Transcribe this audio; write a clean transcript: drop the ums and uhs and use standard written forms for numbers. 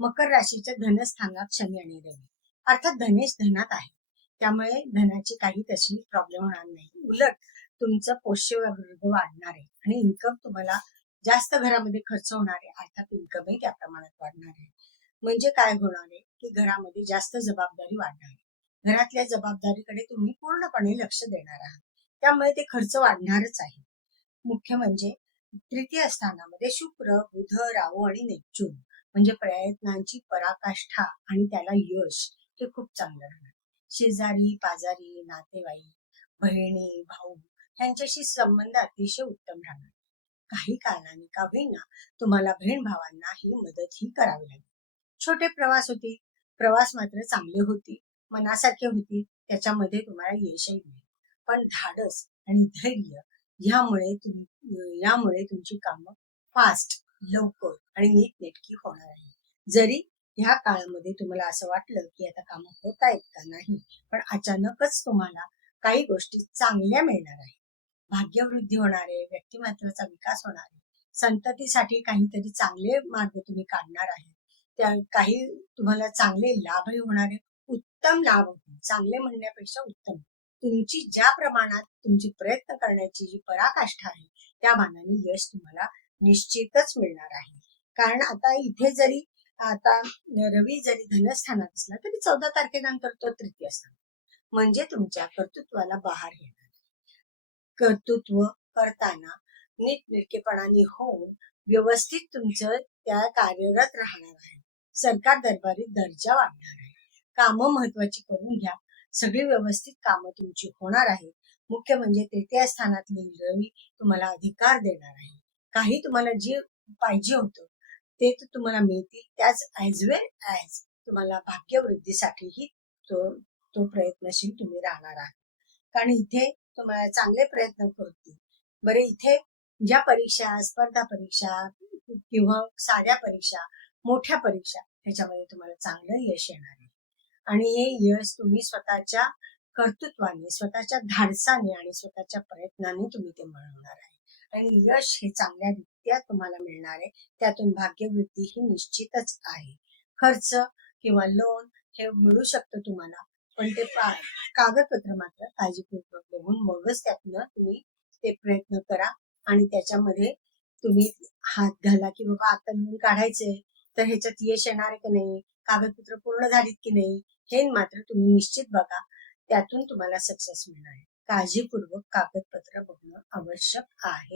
मकर राशीच्या धनस्थानात शनी आणि रवी, अर्थात धनेश धनात आहे. त्यामुळे धनाची काही तशी प्रॉब्लेम होणार नाही. उलट तुमचं पोषवर्ग वाढणार आहे आणि इन्कम तुम्हाला जास्त घरामध्ये खर्च होणार आहे, अर्थात इन्कमही त्या प्रमाणात वाढणार आहे. म्हणजे काय होणार आहे की घरामध्ये जास्त जबाबदारी वाढणार आहे. घरातल्या जबाबदारीकडे तुम्ही पूर्णपणे लक्ष देणार आहात, त्यामुळे ते खर्च वाढणारच आहे. मुख्य म्हणजे तृतीय स्थानामध्ये शुक्र, बुध, राहू आणि नेपच्यून, म्हणजे प्रयत्नांची पराकाष्ठा आणि त्याला यश हे खूप चांगलं राहणार. शेजारी पाजारी, नातेवाईक, बहिणी भाऊ यांच्याशी संबंध अतिशय उत्तम राहणार. काही कारणाने का होईना तुम्हाला बहीण भावांना ही मदत ही करावी लागेल. छोटे प्रवास होतील, प्रवास मात्र चांगले होतील, मनासारखे होतील, त्याच्यामध्ये तुम्हाला यशही मिळेल. पण धाडस आणि धैर्य यामुळे तुमची कामं फास्ट, लवकर आणि नीटनेटकी होणार आहे. जरी ह्या काळामध्ये तुम्हाला असं वाटलं की आता कामं होत आहेत का नाही, पण अचानकच तुम्हाला काही गोष्टी चांगल्या मिळणार आहे. भाग्यवृद्धी होणार आहे, व्यक्तिमत्वाचा विकास होणार आहे, संततीसाठी काहीतरी चांगले मार्ग तुम्ही काढणार आहे. त्या काही तुम्हाला चांगले लाभही होणार आहे, उत्तम लाभ होतील. चांगले म्हणण्यापेक्षा उत्तम. तुमची ज्या प्रमाणात तुमची प्रयत्न करण्याची जी पराकाष्ठा आहे त्या मानाने यश तुम्हाला निश्चितच मिळणार आहे. कारण आता इथे जरी आता रवी जरी धनस्थानात असला तरी 14 तारखेनंतर तो तृतीय स्थान, म्हणजे तुमच्या कर्तृत्वाला बहार येणार. कर्तृत्व करताना नीटनेटकेपणाने होऊन व्यवस्थित तुमचं त्या कार्यरत राहणार आहे. सरकार दरबारी दर्जा वाढणार आहे. कामं महत्वाची करून घ्या, सगळी व्यवस्थित कामं तुमची होणार आहेत. मुख्य म्हणजे तृतीय स्थानातले रवी तुम्हाला अधिकार देणार आहे. काही तुम्हाला जे पाहिजे होतं ते तर तुम्हाला मिळतील, त्याच ऍज वेल ऍज तुम्हाला भाग्यवृद्धीसाठीही तो प्रयत्नशील तुम्ही राहणार आहात. कारण इथे तुम्हाला चांगले प्रयत्न करतील. बरे, इथे ज्या परीक्षा, स्पर्धा परीक्षा किंवा साध्या परीक्षा, मोठ्या परीक्षा, ह्याच्यामध्ये तुम्हाला चांगलं यश येणार आहे. आणि हे यश तुम्ही स्वतःच्या कर्तृत्वाने, स्वतःच्या धाडसाने आणि स्वतःच्या प्रयत्नाने तुम्ही ते मिळवणार आहे. आणि यश हे चांगल्या रीत्या तुम्हाला मिळणार आहे. त्यातून भाग्यवृद्धी ही निश्चितच आहे. खर्च किंवा लोन हे मिळू शकतं तुम्हाला, पण ते कागदपत्र मात्र काळजीपूर्वक बघून मगच त्यातनं तुम्ही ते प्रयत्न करा. आणि त्याच्यामध्ये तुम्ही हात घाला की बाबा आता लोन काढायचंय तर ह्याच्यात यश येणार आहे की नाही, कागदपत्र पूर्ण झालीत की नाही, हे मात्र तुम्ही निश्चित बघा. त्यातून तुम्हाला सक्सेस मिळणार आहे. काळजीपूर्वक कागदपत्र बघणं आवश्यक आहे.